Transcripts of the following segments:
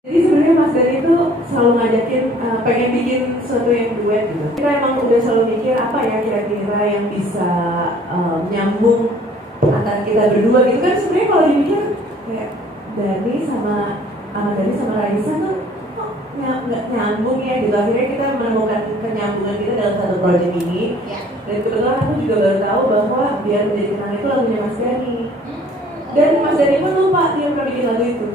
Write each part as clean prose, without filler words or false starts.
Jadi sebenarnya Mas Dani itu selalu ngajakin pengen bikin sesuatu yang duet gitu. Kita emang udah selalu mikir apa ya kira-kira yang bisa nyambung antara kita berdua gitu kan. Sebenarnya kalau dipikir kayak Dani sama Raisa tuh kok nggak nyambung ya gitu. Akhirnya kita menemukan kenyambungan kita dalam satu proyek ini. Dan kebetulan aku juga baru tahu bahwa Biar Menjadi Kenangan itu lagunya Mas Dani. Dan Mas Dani pun lupa dia pernah bikin lagu itu.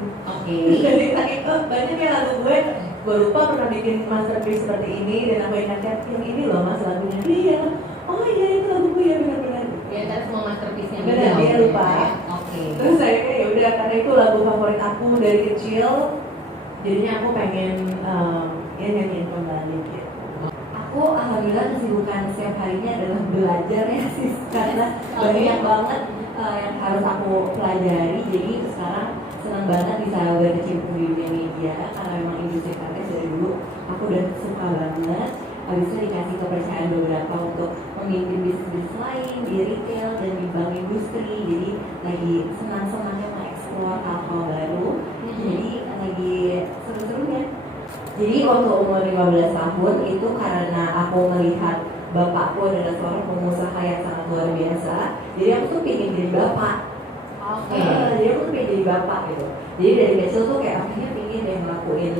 Jadi saking banyak ya lagu gue lupa pernah bikin masterpiece seperti ini. Dan aku ingatkan yang ini loh Mas lagunya dia. Oh iya itu lagu gue ya benar-benar. Ya kan semua masterpiece-nya benar dia lupa. Terus akhirnya ya udah karena itu lagu favorit aku dari kecil. Jadinya aku pengen ya nyanyiin kembali gitu. Aku alhamdulillah kesibukan setiap harinya adalah belajar ya sis, karena banyak banget yang harus aku pelajari. Jadi sekarang senang banget bisa berkecimpung di dunia media karena memang industri karya dari dulu aku udah suka banget. Habis itu dikasih kepercayaan beberapa untuk memimpin bisnis lain di retail dan di bank industri. Jadi lagi senang-senangnya mengeksplor hal-hal baru. Jadi lagi seru-serunya. Jadi waktu umur 15 tahun itu karena aku melihat bapakku adalah seorang pengusaha yang sangat luar biasa. Jadi aku tuh pengen jadi bapak. Jadi aku tuh pengen jadi bapak gitu. Jadi dari kecil tuh kayak akhirnya pengen deh ngelakuin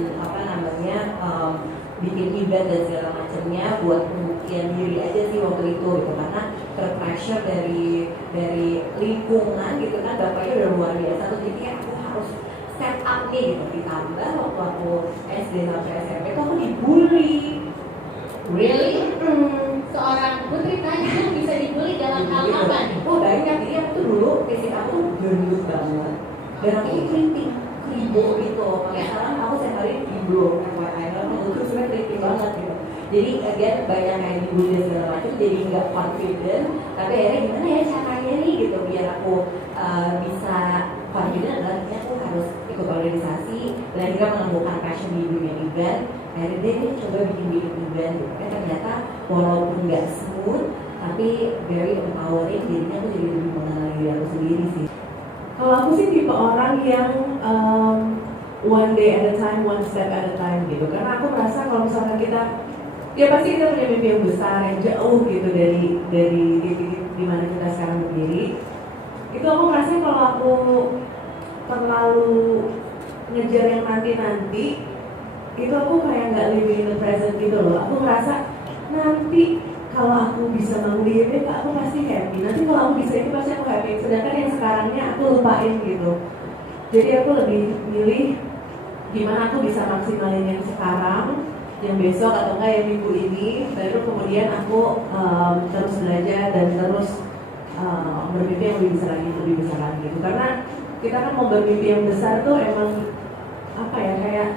bikin event dan segala macamnya buat pembuktian diri aja sih waktu itu gitu, karena terpressure dari lingkungan gitu kan, bapaknya udah luar biasa tuh, jadi kayak aku harus step up nih gitu. Ditambah waktu aku SD sampai SMP tuh aku dibully. Really? Seorang putri Tanjung bisa dibully dalam hal apa nih? Oh banyak, jadi aku tuh dulu fisik aku gendut banget dan aku tuh keriting kribo gitu. Kayak sekarang aku setiap hari kribo, FYI, karena aku tuh sebenarnya keriting banget gitu. Jadi again banyak yang dibully dan segala macam, jadi nggak confident. Tapi akhirnya gimana ya caranya nih gitu biar aku bisa confident adalah aku harus ikut organisasi dan akhirnya menemukan passion di dunia event. Akhirnya dia coba bikin event gitu. Ternyata walaupun nggak smooth tapi very empowering, jadinya aku jadi lebih mengenal diri aku sendiri sih. Kalau aku sih tipe orang yang one day at a time, one step at a time gitu. Karena aku merasa kalau misalkan kita, ya pasti kita punya mimpi yang besar, yang jauh gitu dari titik di mana kita sekarang berdiri. Itu aku merasa kalau aku terlalu ngejar yang nanti, itu aku kayak nggak living in the present gitu loh. Aku merasa nanti kalau aku bisa bangun di hidup aku pasti happy. Nanti kalau aku bisa itu pasti aku happy. Sedangkan yang sekarangnya aku lupain gitu. Jadi aku lebih milih gimana aku bisa maksimalin yang sekarang, yang besok atau enggak yang minggu ini. Baru kemudian aku terus belajar dan terus bermimpi yang lebih besar lagi gitu. Karena kita kan mau bermimpi yang besar tuh emang apa ya, kayak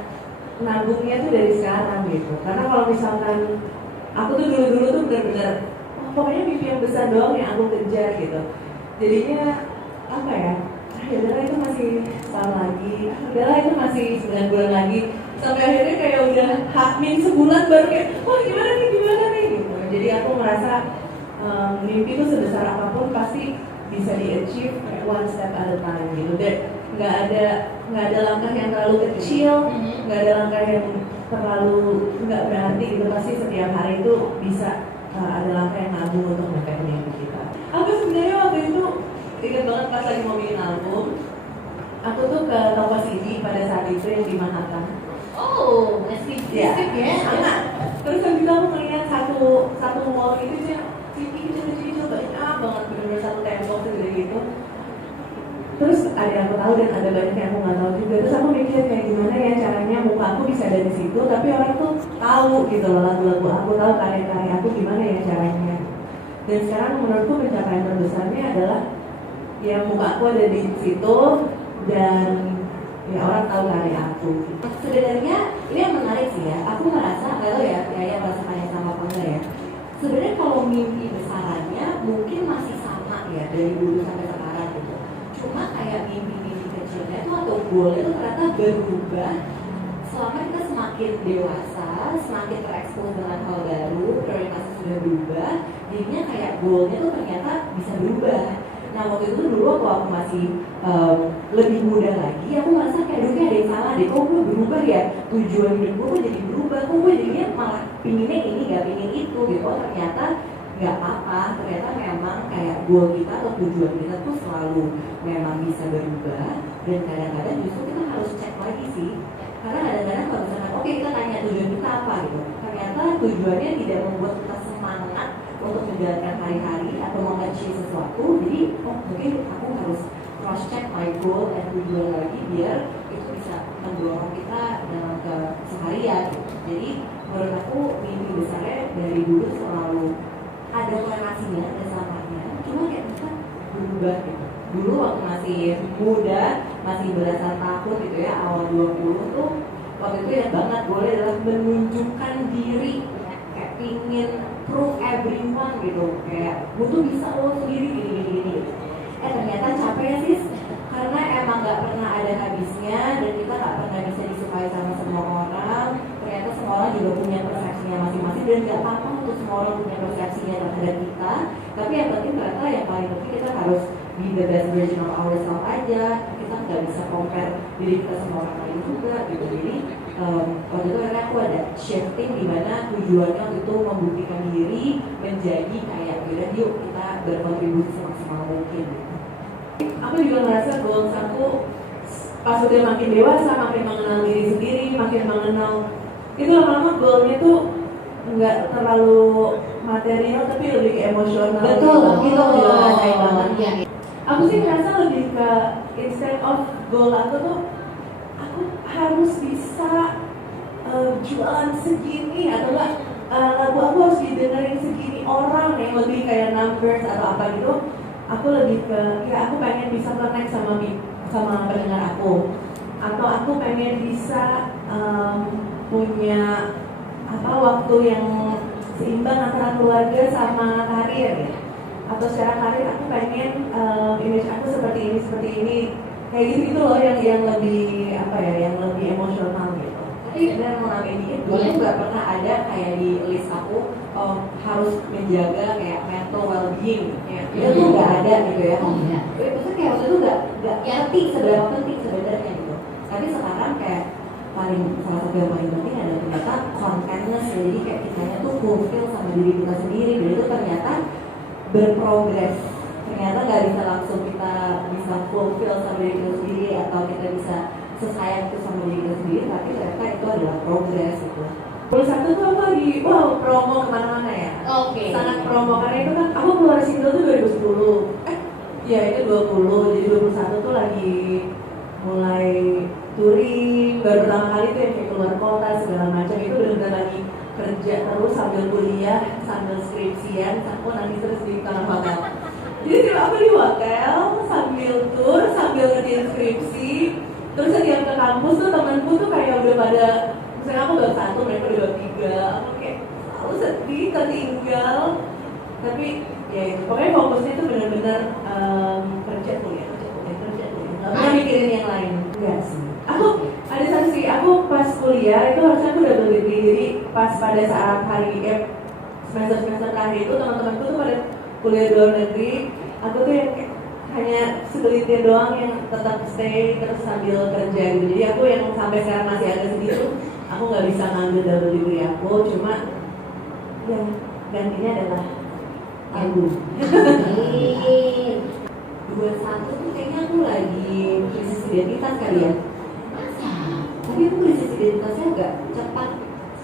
nabungnya tuh dari sekarang gitu. Karena kalau misalkan aku tuh dulu tuh benar-benar pokoknya mimpi yang besar doang yang aku kejar gitu. Jadinya apa ya? Udahlah itu masih setahun lagi. Udahlah itu masih 9 bulan lagi. Sampai akhirnya kayak udah min sebulan baru kayak, wah gimana nih gitu. Jadi aku merasa mimpi itu sebesar apapun pasti bisa di-achieve one step at a time gitu. Dan nggak ada langkah yang terlalu kecil, nggak ada langkah yang terlalu nggak berarti gitu. Pasti setiap hari itu bisa ada langkah yang nabung untuk mencapai mimpi kita. Aku sebenarnya waktu itu ingat banget pas lagi mau bikin album, aku tuh ke toko CD pada saat itu yang di Manhattan. Oh, masih Ya, ya. Terus habis itu aku melihat satu mall itu sih, CD kecil-kecil banyak banget, bener-bener satu tembok segede gitu. Terus ada yang aku tahu dan ada banyak yang aku nggak tahu juga. Terus aku mikir kayak gimana ya caranya muka aku bisa ada di situ, tapi orang tuh tahu gitu loh lagu-lagu aku, tahu karya-karya aku, gimana ya caranya. Dan sekarang menurutku pencapaian terbesarnya adalah ya muka aku ada di situ dan ya orang tahu karya aku. Sebenarnya ini yang menarik sih ya. Aku merasa kalau ya kayak merasakannya sama apa enggak ya. Sebenarnya kalau mimpi besarannya mungkin masih sama ya dari dulu sampai sekarang gitu. Cuma kayak mimpi-mimpi kecilnya itu atau goalnya itu ternyata berubah selama kita semakin dewasa, semakin terekspos dengan hal baru, prioritasnya sudah berubah, jadinya kayak goalnya tuh ternyata bisa berubah. Nah waktu itu dulu waktu aku masih lebih muda lagi, aku merasa kayak aduh kayak ada yang salah deh, kok gue berubah ya, tujuan hidup gue kok jadi berubah, kok gue jadinya malah pinginnya ini gak pingin itu gitu. Oh ternyata nggak apa-apa, ternyata memang kayak goal kita atau tujuan kita tuh selalu memang bisa berubah. Dan kadang-kadang justru kita harus cek lagi sih, karena kadang-kadang kalau misalkan oke kita tanya tujuan kita apa gitu, ternyata tujuannya tidak membuat kita semangat untuk menjalankan hari-hari atau mengachieve sesuatu. Jadi oh mungkin aku harus cross check my goal dan tujuan lagi biar itu bisa mendorong kita dalam keseharian gitu. Jadi menurut aku mimpi besarnya dari dulu selalu ada korelasinya, ada samanya, cuma kayak kita berubah gitu. Dulu waktu masih muda, masih belasan tahun gitu ya, awal 20 tuh waktu itu ya banget boleh adalah menunjukkan diri, kayak pingin prove everyone gitu, kayak gue tuh bisa lo sendiri gini. Ternyata capek ya sis, karena emang gak pernah ada habisnya dan kita gak pernah bisa disukai sama semua orang. Ternyata semua orang juga punya persepsinya masing-masing dan gak apa-apa untuk semua orang punya persepsinya terhadap kita. Tapi yang penting ternyata yang paling penting kita harus be the best version of ourselves aja. Kita gak bisa compare diri kita sama orang lain juga gitu. Jadi waktu itu karena aku ada shifting di mana tujuannya waktu itu membuktikan diri menjadi kayak yuk kita berkontribusi semaksimal mungkin gitu. Aku juga ngerasa goals aku pas udah makin dewasa, makin mengenal diri sendiri, makin mengenal itu lama-lama goalnya tuh nggak terlalu material tapi lebih ke emosional. Betul, itu juga rasain banget. Iya. Aku sih ngerasa lebih ke instead of goal aku tuh aku harus bisa jualan segini atau enggak lagu aku harus didengerin segini orang yang lebih kayak numbers atau apa gitu. Aku lebih ke ya aku pengen bisa connect sama pendengar aku, atau aku pengen bisa punya apa waktu yang seimbang antara keluarga sama karir ya. Atau secara karir aku pengen image aku seperti ini kayak gitu loh yang lebih apa ya, yang lebih emosional gitu. Tapi benar mau nambahin dikit, dulu tuh gak pernah ada kayak di list aku harus menjaga kayak mental well-being ya. Itu tuh gak ada gitu ya. Itu tuh kayak waktu itu gak ngerti seberapa penting sebenarnya gitu. Tapi sekarang kayak salah satu yang paling penting adalah ternyata contentness ya. Jadi kayak kitanya tuh fulfill sama diri kita sendiri, dan itu ternyata berprogres. Ternyata gak bisa langsung kita bisa fulfill sama diri kita sendiri atau kita bisa sesayang itu sama diri kita sendiri, tapi ternyata itu adalah progres gitu. 21 tuh aku lagi promo kemana-mana ya. Oke. Sangat promo karena itu kan aku keluar single tuh 2010. Ya itu 20, jadi 21 tuh lagi mulai touring, baru pertama kali tuh yang kayak keluar kota segala macam. Itu benar-benar lagi kerja terus sambil kuliah, sambil skripsian, aku nanti terus di kamar hotel. Jadi tiba aku di hotel sambil tour, sambil ngerjain skripsi. Terus setiap ke kampus tuh temanku tuh kayak udah pada, misalnya aku bab 1, mereka udah bab 3. Aku kayak selalu sedih, tertinggal. Tapi ya itu, pokoknya fokusnya tuh benar-benar kerja kuliah. Gak pernah mikirin yang lain. Enggak sih. Aku ada saksi, aku pas kuliah itu harusnya aku udah berdegree. Jadi pas pada saat hari semester terakhir itu teman-temanku tuh pada kuliah di luar negeri. Aku tuh yang kayak hanya segelintir doang yang tetap stay terus sambil kerja gitu. Jadi aku yang sampai sekarang masih ada sedih tuh, aku nggak bisa ngambil double degree aku, cuma yang gantinya adalah album. 21 tuh kayaknya aku lagi krisis identitas kali ya. Masa? Tapi aku krisis identitasnya agak cepat.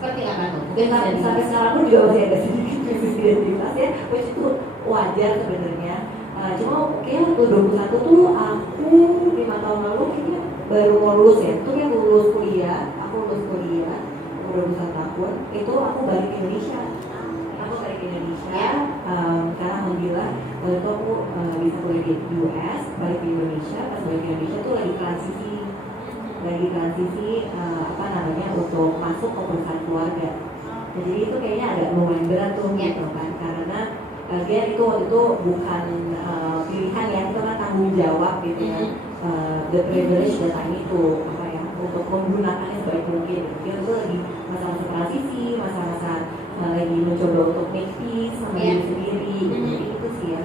Seperti apa tuh? Dan sampai sekarang aku juga masih ada sedikit krisis identitas ya, which itu wajar sebenarnya. Cuma kayaknya waktu 21 tuh aku 5 tahun lalu kayaknya baru mau lulus ya. Itu kan lulus kuliah, aku lulus kuliah umur 21 tahun. Itu aku balik ke Indonesia. Karena alhamdulillah waktu itu aku bisa kuliah di US, balik ke Indonesia. Pas balik ke Indonesia tuh lagi transisi untuk masuk ke perusahaan keluarga. Jadi itu kayaknya agak lumayan berat tuh gitu kan, karena again itu waktu itu bukan pilihan ya, itu kan tanggung jawab gitu kan. The privilege that I need to untuk menggunakannya sebaik mungkin. Dia itu lagi masa-masa transisi, masa-masa lagi mencoba untuk make peace sama diri sendiri. Jadi itu sih ya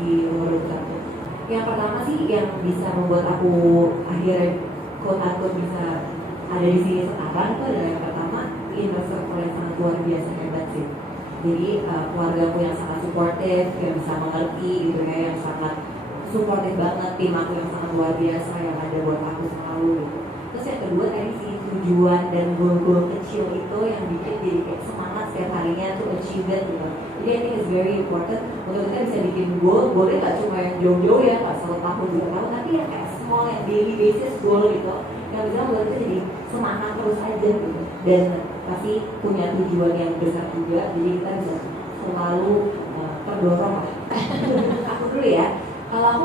di umur 21. Yang pertama sih yang bisa membuat aku akhirnya quote-unquote bisa ada di sini sekarang itu adalah yang pertama inner circle yang sangat luar biasa hebat sih. Jadi keluargaku yang sangat supportive, yang bisa mengerti gitu ya, yang sangat supportive banget, tim aku yang sangat luar biasa yang ada buat aku selalu gitu. Terus yang kedua tadi sih tujuan dan goal-goal kecil itu yang bikin jadi kayak semangat setiap harinya to achieve that gitu. Jadi I think it's very important untuk kita bisa bikin goal, goalnya gak cuma yang jauh-jauh ya, gak 1 tahun 2 tahun, tapi yang kayak small, yang daily basis goal gitu, yang bisa membuat kita jadi semangat terus aja gitu. Dan pasti punya tujuan yang besar juga, jadi kita bisa selalu terdorong lah. Aku dulu ya, kalau aku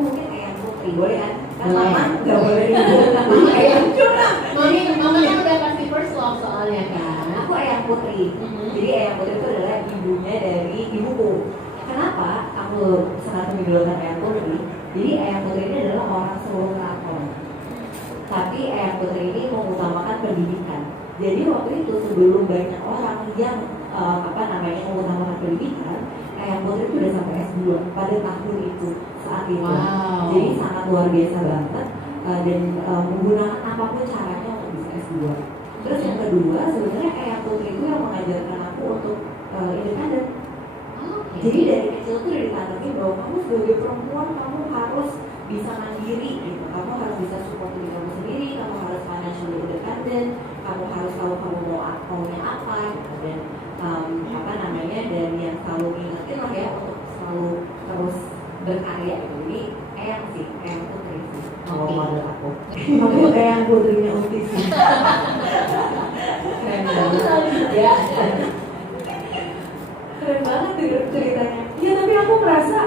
mungkin kayak Putri, boleh kan? Kan mama nggak boleh Mama ayam curang. Mama kan udah pasti first love soalnya kan. Aku ayam Putri. Jadi ayam Putri itu adalah ibunya dari ibuku. Kenapa aku sangat mengidolakan ayam Putri? Jadi ayam Putri ini adalah orang seluruh keraton. Tapi ayam Putri ini mengutamakan pendidikan. Jadi waktu itu sebelum banyak orang yang mengutamakan pendidikan, ayam Putri itu udah sampai S2 pada tahun itu saat itu. Wow. Jadi sangat luar biasa banget dan menggunakan apapun caranya untuk bisa S2. Terus yang kedua, sebenarnya ayam Putri itu yang mengajarkan aku untuk independen. Jadi dari kecil tuh udah ditanamin bahwa kamu sebagai perempuan kamu harus bisa mandiri gitu. Kamu harus bisa support diri kamu sendiri, kamu harus financially independent, kamu harus tahu kamu maunya apa gitu. Dan dan yang selalu ingetin lah ya untuk selalu terus berkarya gitu. Jadi ayam Putri sih kalau model aku. Aku ayam Putrinya Uti sih. Keren banget ya. Keren banget denger ceritanya. Iya, tapi aku merasa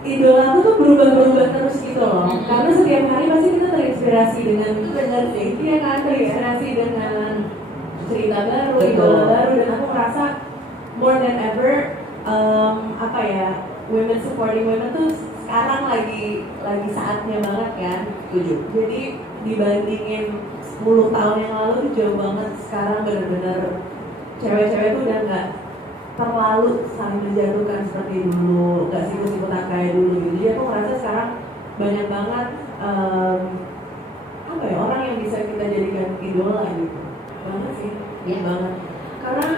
idola aku tuh berubah-berubah terus gitu loh. Karena setiap hari pasti kita terinspirasi dengan Bener sih. Iya kan, terinspirasi dengan cerita baru, idola baru, dan aku merasa more than ever women supporting women tuh sekarang lagi saatnya banget kan. Setuju. Jadi dibandingin 10 tahun yang lalu tuh jauh banget. Sekarang bener-bener cewek-cewek tuh udah nggak terlalu saling menjatuhkan seperti dulu, nggak sikut-sikutan kayak dulu gitu. Jadi aku merasa sekarang banyak banget orang yang bisa kita jadikan idola gitu. Banget sih, Iya. banget. Karena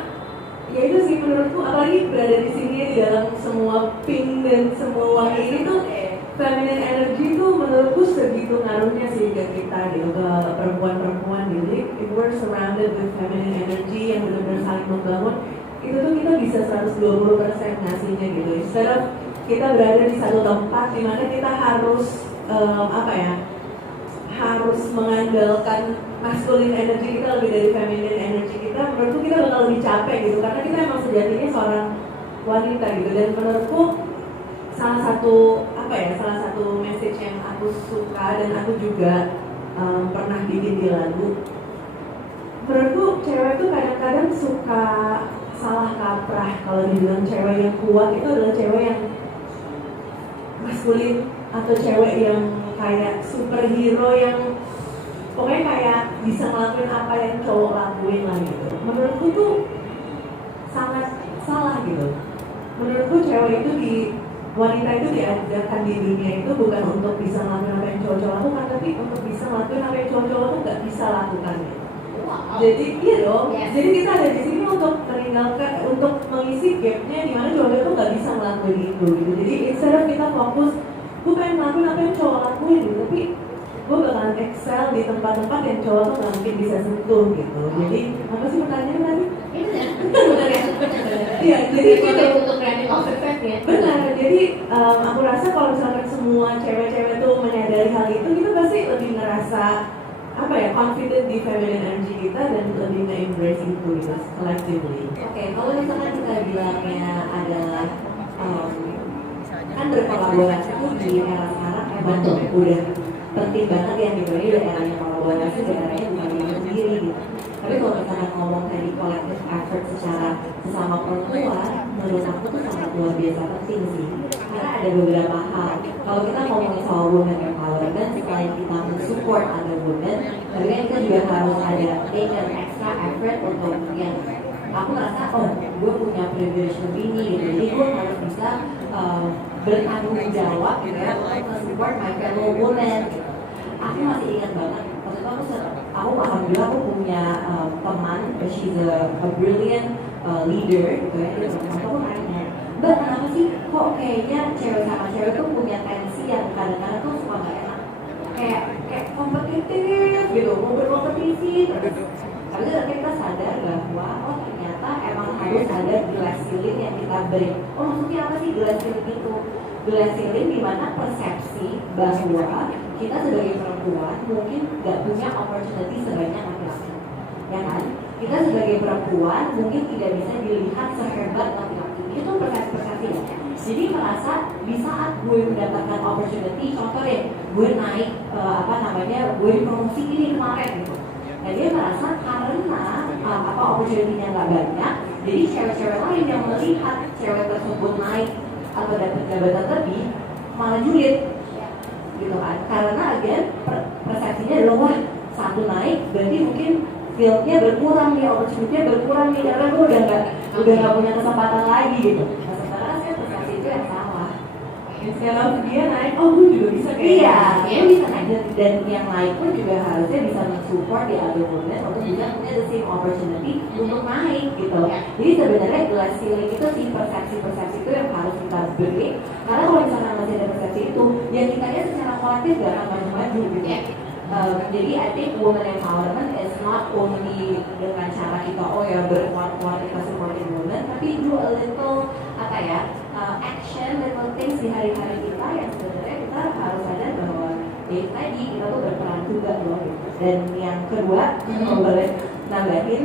ya itu sih menurutku, apalagi berada di sini di dalam semua pink dan semua ini tuh feminine energy tuh menurutku segitu ngaruhnya sih ke kita gitu, ke perempuan-perempuan gitu. Jadi if we're surrounded with feminine energy yang benar-benar saling membangun, itu tuh kita bisa 120% ngasihnya gitu. Instead of kita berada di satu tempat di mana kita harus harus mengandalkan masculine energy kita lebih dari feminine energy kita, menurutku kita bakal lebih capek gitu, karena kita emang sejatinya seorang wanita gitu. Dan menurutku salah satu message yang aku suka dan aku juga pernah bikin di lagu, menurutku cewek tuh kadang-kadang suka salah kaprah kalau dibilang cewek yang kuat itu adalah cewek yang maskulin atau cewek yang kayak superhero yang pokoknya kayak bisa ngelakuin apa yang cowok lakuin lah gitu. Menurutku tuh sangat salah gitu. Menurutku cewek itu wanita itu diajarkan di dunia itu bukan untuk bisa ngelakuin apa yang cowok-cowok lakukan, tapi untuk bisa ngelakuin apa yang cowok-cowok tuh nggak bisa lakukan gitu. Jadi iya dong. Yes. Jadi kita ada di sini untuk meninggalkan, untuk mengisi gapnya di mana cowok itu nggak bisa ngelakuin itu gitu. Jadi instead of kita fokus, gue pengen ngelakuin apa yang cowok lakuin gitu, tapi gue bakalan excel di tempat-tempat yang cowok tuh nggak mungkin bisa sentuh gitu. Jadi apa sih pertanyaannya tadi? Benar ya. Iya, jadi Jadi gitu. untuk creative of success ya. Benar, jadi aku rasa kalau misalkan semua cewek-cewek tuh menyadari hal itu, kita pasti lebih ngerasa confident di feminine energy kita dan lebih nge-embrace itu gitu, collectively. Oke, kalau misalkan kita bilangnya adalah kan berkolaborasi tuh di era sekarang emang udah penting banget ya gitu, ini udah eranya kolaborasi, udah eranya bukan diri sendiri gitu. Tapi kalau misalkan ngomong tadi collective effort secara sesama perempuan, menurut aku tuh sangat luar biasa penting sih. Karena ada beberapa hal. Kalau kita ngomongin soal women empowerment, selain kita mensupport other women, tapi kan kita juga harus ada take an extra effort untuk yang aku merasa gue punya privilege lebih nih gitu. Jadi gue harus bisa bertanggung jawab gitu ya untuk support my fellow women gitu. Aku masih ingat banget waktu itu aku alhamdulillah aku punya teman, she's a brilliant leader gitu ya. Di teman aku nanya, Mbak kenapa sih kok kayaknya cewek sama cewek tuh punya tensi yang kadang-kadang tuh suka nggak enak, kayak kompetitif gitu, mau berkompetisi terus. Tapi nanti kita sadar bahwa oh ternyata emang harus ada glass ceiling yang kita break. Oh maksudnya apa sih glass ceiling itu? Glass ceiling dimana persepsi bahwa kita sebagai perempuan mungkin nggak punya opportunity sebanyak laki-laki, ya kan? Kita sebagai perempuan mungkin tidak bisa dilihat sehebat laki-laki. Itu persepsi. Jadi merasa di saat gue mendapatkan opportunity, contoh deh, gue naik gue promosi ini kemarin gitu. Nah dia merasa karena opportunity-nya nggak banyak, jadi cewek-cewek lain yang melihat cewek tersebut naik atau dapat jabatan lebih malah julid, gitu kan? Karena again persepsinya adalah wah satu naik berarti mungkin fieldnya berkurang nih, opportunity-nya berkurang nih karena gue udah nggak punya kesempatan lagi gitu. Nah sementara saya persepsi itu yang salah. Kalau dia naik, oh gue juga bisa kayak Iya, dia bisa naik dan yang naik pun juga harusnya bisa mensupport di other women untuk bisa punya the same opportunity untuk naik gitu. Jadi sebenarnya glass ceiling itu sih persepsi itu yang harus kita break. Karena kalau misalnya masih ada persepsi itu, ya kitanya secara kolektif gak akan maju-maju gitu. Jadi I think women empowerment is not only dengan cara kita berkuat-kuat kita supporting women, tapi do a little action, little things di hari-hari kita yang sebenarnya kita harus sadar bahwa tadi kita tuh berperan juga loh gitu. Dan yang kedua, boleh nambahin,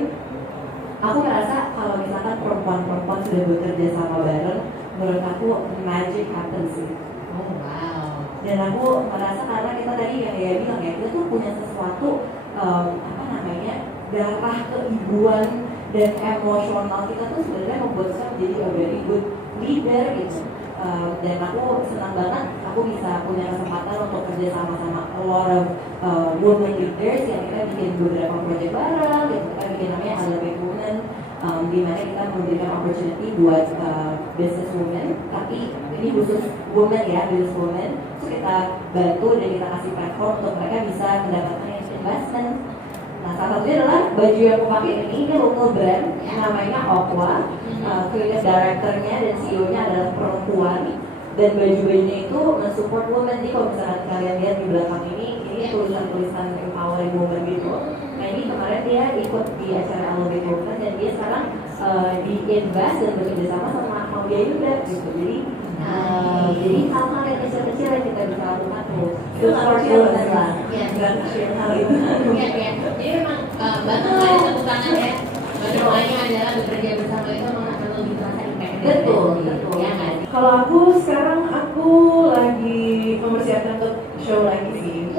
aku merasa kalau misalkan perempuan-perempuan sudah bekerja sama bareng, menurut aku magic happens sih. Oh wow. Dan aku merasa karena kita tadi yang dia bilang ya, kita tuh punya sesuatu darah keibuan dan emosional kita tuh sebenarnya membuat kita menjadi a very good leader gitu. Dan aku senang banget aku bisa punya kesempatan untuk kerja sama a lot of women leaders yang kita bikin beberapa project bareng gitu. Kita bikin namanya Elevate Women, di mana kita memberikan opportunity buat business women, tapi ini khusus women ya, business women. So kita bantu dan kita kasih platform untuk mereka bisa mendapatkan investment. Nah, salah satunya adalah baju yang aku pakai ini local brand namanya Aqua. Creative directornya dan CEO-nya adalah perempuan, dan baju-bajunya itu mensupport women. Jadi kalau misalnya kalian lihat di belakang ini tulisan-tulisan empowering women gitu. Nah ini kemarin dia ikut di acara Elevate Women dan dia sekarang di-invest dan bekerja sama Maudia Yuda gitu. Jadi hal-hal yang kecil-kecil yang kita bisa lakukan tuh support women lah. Gak kecil hal itu. Iya. Jadi memang bantu lah tepuk tangan ya. Semuanya adalah bekerja bersama itu memang akan lebih terasa impact. Betul. Ya kan? Kalau aku sekarang lagi mempersiapkan untuk show lagi sih.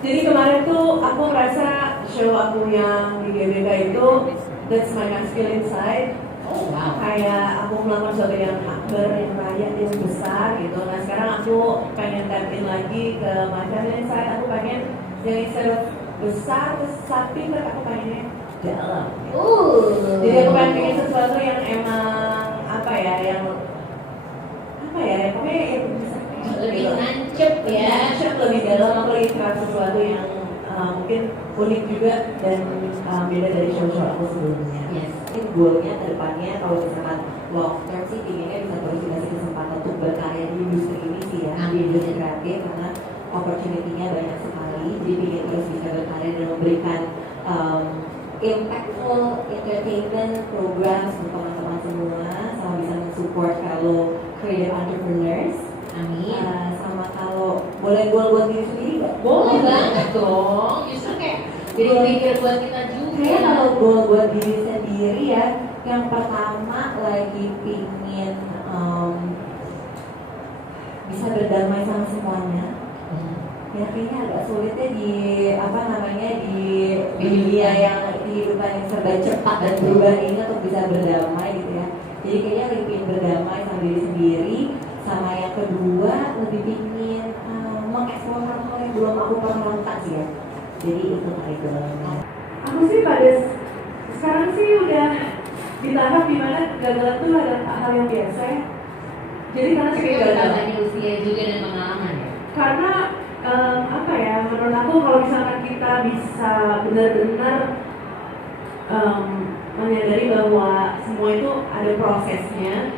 Jadi kemarin tuh aku merasa show aku yang di GBK itu that's my masculine side. Oh wow. Kayak aku melakukan sesuatu yang akbar, yang raya, yang besar gitu. Nah sekarang aku pengen tap in lagi ke my feminine side. Aku pengen yang instead of besar, tapi aku pengennya dalam. Jadi aku pengen sesuatu yang emang pokoknya yang bisa Lebih nancep ya. nancep lebih dalam. Aku lagi keras sesuatu yang mungkin unik juga dan beda dari show-show aku sebelumnya. Yes. Goalnya ke depannya kalau misalkan long term sih inginnya bisa terus dikasih kesempatan untuk berkarya di industri ini sih ya, di industri kreatif, karena opportunity-nya banyak sekali. Jadi ingin terus bisa berkarya dan memberikan impactful entertainment programs untuk teman-teman semua, sama bisa mensupport fellow creative entrepreneurs. Amin. Sama kalau boleh goal buat diri sendiri nggak? Boleh banget dong. Justru kayak jadi trigger buat kita juga. Kayaknya kalau goal buat diri sendiri ya, yang pertama lagi pingin bisa berdamai sama semuanya. Ya kayaknya agak sulitnya di dunia yang kehidupan yang serba cepat dan berubah ini untuk bisa berdamai gitu ya. Jadi kayaknya lebih pingin berdamai sama diri sendiri. Sama yang kedua lebih pingin mengeksplor hal-hal yang belum aku pernah lakukan sih ya. Jadi itu curriculum. Aku sih pada sekarang sih udah di tahap dimana gagal itu adalah hal yang biasa ya. Jadi karena Itu gagal. namanya usia juga dan pengalaman ya. Karena Apa ya, menurut aku kalau misalkan kita bisa benar-benar menyadari bahwa semua itu ada prosesnya,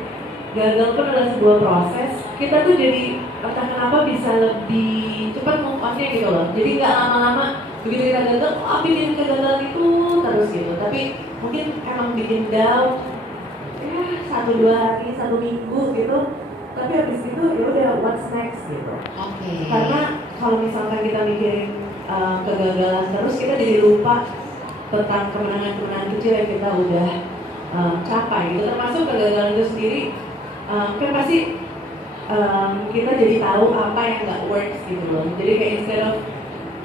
gagal pun adalah sebuah proses, kita tuh jadi entah kenapa bisa lebih cepat move on-nya gitu loh. Jadi nggak lama-lama begitu kita gagal, bikin kegagalan itu terus gitu. Tapi mungkin emang bikin down ya 1-2 hari, 1 minggu gitu. Tapi habis itu ya udah what's next gitu. Oke. Karena kalau misalkan kita mikirin kegagalan terus, kita jadi lupa tentang kemenangan-kemenangan kecil yang kita udah capai gitu. Termasuk kegagalan itu sendiri, kan pasti kita jadi tahu apa yang nggak works gitu loh. Jadi kayak instead of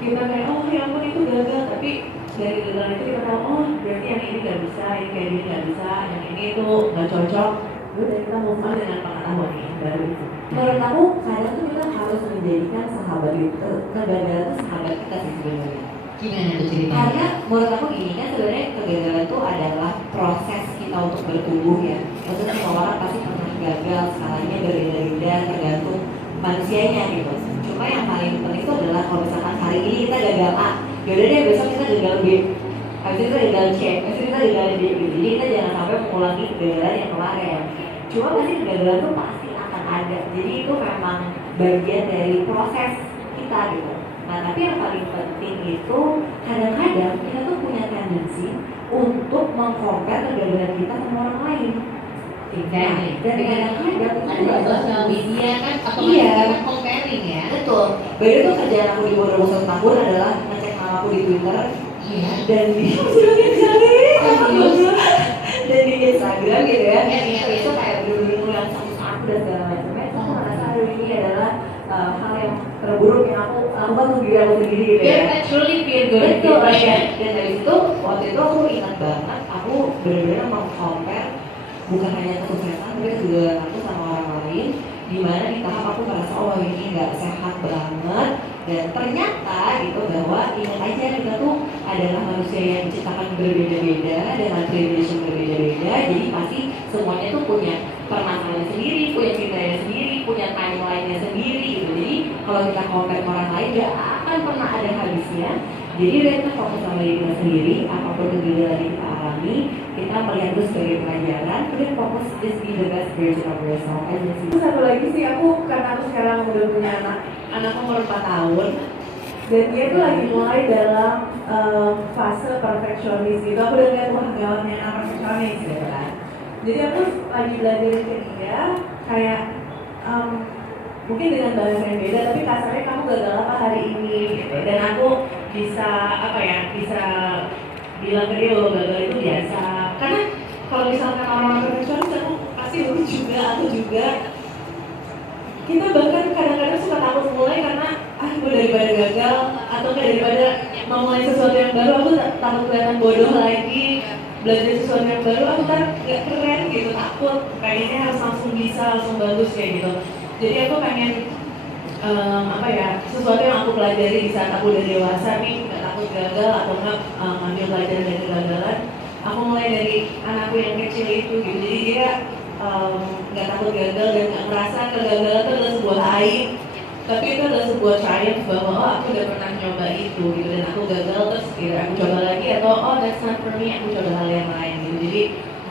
kita kayak oh ya ampun itu gagal, tapi dari kegagalan itu kita tahu oh berarti yang ini nggak bisa, yang kayak gini nggak bisa, yang ini itu nggak cocok. Udah kita move on dengan pengetahuan yang baru itu. Menurut aku kadang tuh kita harus menjadikan sahabat itu, kegagalan itu sahabat kita sih sebenarnya. Gimana tuh ceritanya? Karena menurut aku gini kan sebenarnya kegagalan itu adalah proses kita untuk bertumbuh ya. Maksudnya semua orang pasti pernah gagal, skalanya berbeda-beda tergantung manusianya gitu. Cuma yang paling penting itu adalah kalau misalkan hari ini kita gagal A, yaudah deh besok kita gagal B, habis itu kita gagal C, habis itu kita gagal D gitu. Jadi kita jangan sampai mengulangi kegagalan yang kemarin. Cuma pasti kegagalan itu pasti akan ada. Jadi itu memang bagian dari proses kita gitu. Nah, tapi yang paling penting itu kadang-kadang kita tuh punya tendensi untuk meng-compare kegagalan kita sama orang lain. Dan kadang-kadang ada itu sosial media kan Iya. otomatis kita comparing ya. betul. Baru tuh kerjaan aku di bawah 21 tahun adalah ngecek nama aku di Twitter Iya. dan di dan di Instagram gitu ya. Iya. Itu kayak bener-bener ngulang satu-satu dan segala macamnya. Itu aku merasa hari ini adalah hal yang terburuk yang aku lakukan untuk diri aku sendiri gitu ya. Truly feel good. Betul ya. Dan dari itu waktu itu aku ingat banget, aku benar-benar meng-compare bukan hanya kesuksesan tapi juga aku sama orang lain, di mana di tahap aku merasa oh ini nggak sehat banget. Dan ternyata gitu bahwa ingat aja kita tuh adalah manusia yang diciptakan berbeda-beda dengan privilege yang berbeda-beda. Jadi pasti semuanya tuh punya permasalahan sendiri, punya ceritanya sendiri, punya timeline-nya sendiri gitu. Jadi kalau kita compare orang lain gak akan pernah ada habisnya. Jadi kita fokus sama diri kita sendiri, apapun kegagalan yang kita alami, kita melihat itu sebagai pelajaran, kemudian fokus just be the best version of yourself aja sih. Terus satu lagi sih, karena aku sekarang udah punya anak umur 4 tahun, dan dia tuh lagi mulai dalam fase perfeksionis gitu. Aku udah lihat wah gawatnya anak perfeksionis gitu kan. Jadi aku lagi belajarin ke dia kayak mungkin dengan bahasa yang beda, tapi kasarnya kamu gagal apa hari ini gitu. Dan aku bisa bisa bilang ke dia bahwa gagal itu biasa. Karena kalau misalkan orang-orang perfeksionis, aku pasti aku juga kita bahkan kadang-kadang suka takut mulai karena gue daripada gagal atau daripada memulai sesuatu yang baru aku takut kelihatan bodoh lagi, belajar sesuatu yang baru aku gak keren gitu, takut pengennya harus langsung bisa, langsung bagus kayak gitu. Jadi aku pengen sesuatu yang aku pelajari di saat aku udah dewasa nih, gak takut gagal atau nggak ngambil pelajaran dari kegagalan. Aku mulai dari anakku yang kecil itu gitu, jadi dia nggak takut gagal dan nggak merasa kegagalan itu adalah sebuah aib, tapi itu adalah sebuah triumph bahwa oh aku udah pernah nyoba itu gitu, dan aku gagal terus aku coba lagi, atau oh that's not for me, aku coba hal yang lain gitu. Jadi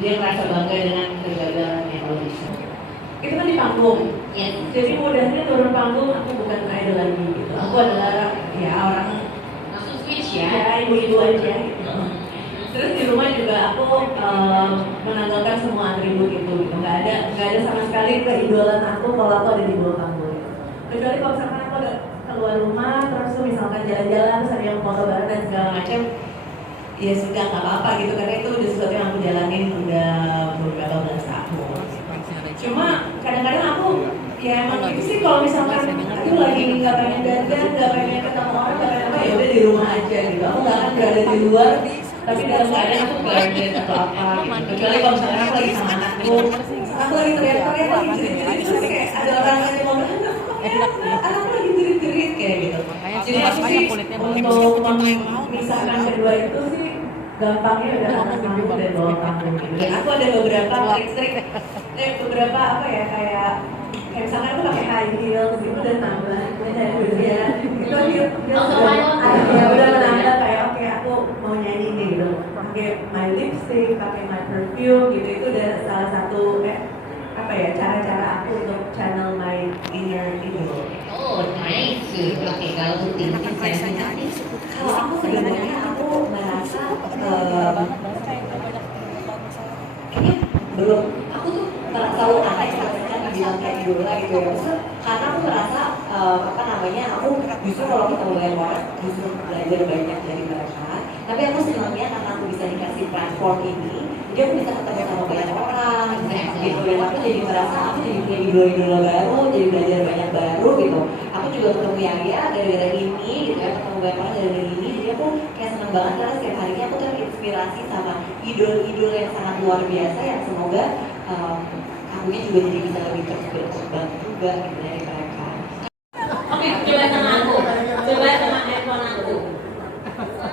dia merasa bangga dengan kegagalannya kalau bisa. Itu kan di panggung, Yes. jadi mudahnya turun panggung aku bukan idol lagi gitu. Aku adalah ya orang Langsung switch ya. ibu-ibu aja gitu. Terus di rumah juga aku menanggalkan semua atribut itu gitu. Nggak ada sama sekali keidolan aku kalau aku ada di bawah panggung gitu. Kecuali kalau misalkan aku udah keluar rumah terus tuh misalkan jalan-jalan terus ada yang foto bareng dan segala macam, ya sudah nggak apa-apa gitu, karena itu udah sesuatu yang aku jalanin udah beberapa belas tahun. Cuma kadang-kadang aku ya emang gitu sih, kalau misalkan aku lagi nggak pengen dandan, nggak pengen ketemu orang, nggak pengen apa, ya udah di rumah aja gitu. Aku nggak akan berada di luar, tapi dalam keadaan aku garden atau apa gitu. Kecuali kalau misalkan aku lagi sama anakku lagi teriak-teriak, lagi jerit-jerit, terus kayak ada orang yang ngomong anakku lagi jerit-jerit kayak gitu. Jadi aku sih untuk memisahkan kedua itu sih gampangnya udah atas panggung dan bawah panggung gitu. Dan aku ada beberapa trik-trik, beberapa kayak misalkan aku pakai high heels gitu dan tambah dari Ya udah menanda kayak oke aku mau nyanyi nih gitu, pakai my lipstick, pakai my perfume gitu, itu udah salah satu apa ya, cara-cara aku untuk channel my inner idol. Oh, nice. Oke, kalau tinggi saya nanti. Kalau aku sebenarnya aku merasa kayaknya belum, aku tuh selalu aneh kan dibilang kayak idola gitu ya. Maksudnya, karena aku merasa apa namanya, aku justru kalau ketemu banyak orang justru belajar banyak dari mereka. Tapi aku senangnya karena aku bisa dikasih platform ini, jadi aku bisa ketemu sama banyak orang gitu, dan aku jadi merasa aku jadi punya idola-idola baru, jadi belajar banyak baru gitu. Aku juga ketemu Yaya gara-gara ini gitu ya, ketemu banyak orang gara-gara ini, jadi aku kayak seneng banget karena setiap harinya aku terinspirasi sama idol-idol yang sangat luar biasa yang semoga akunya juga jadi bisa lebih berkembang juga gitu dari mereka. Oke, coba sama aku. Coba sama handphone aku.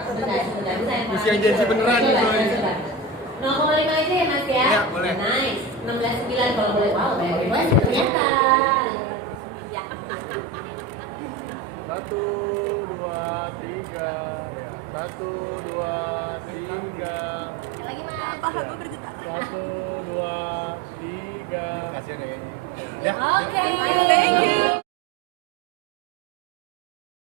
Sebentar, bisa handphone Mesti yang jadi beneran nih, Coba, Boy. coba. 0,5 aja ya Mas ya? Iya, boleh. Nice. 16,9 kalau boleh. Wow, banyak banget ternyata. Satu, dua, tiga. Ya. Satu, dua, tiga. Lagi Mas. Satu, dua, tiga. Kasihan ya kayaknya. Ya. Oke.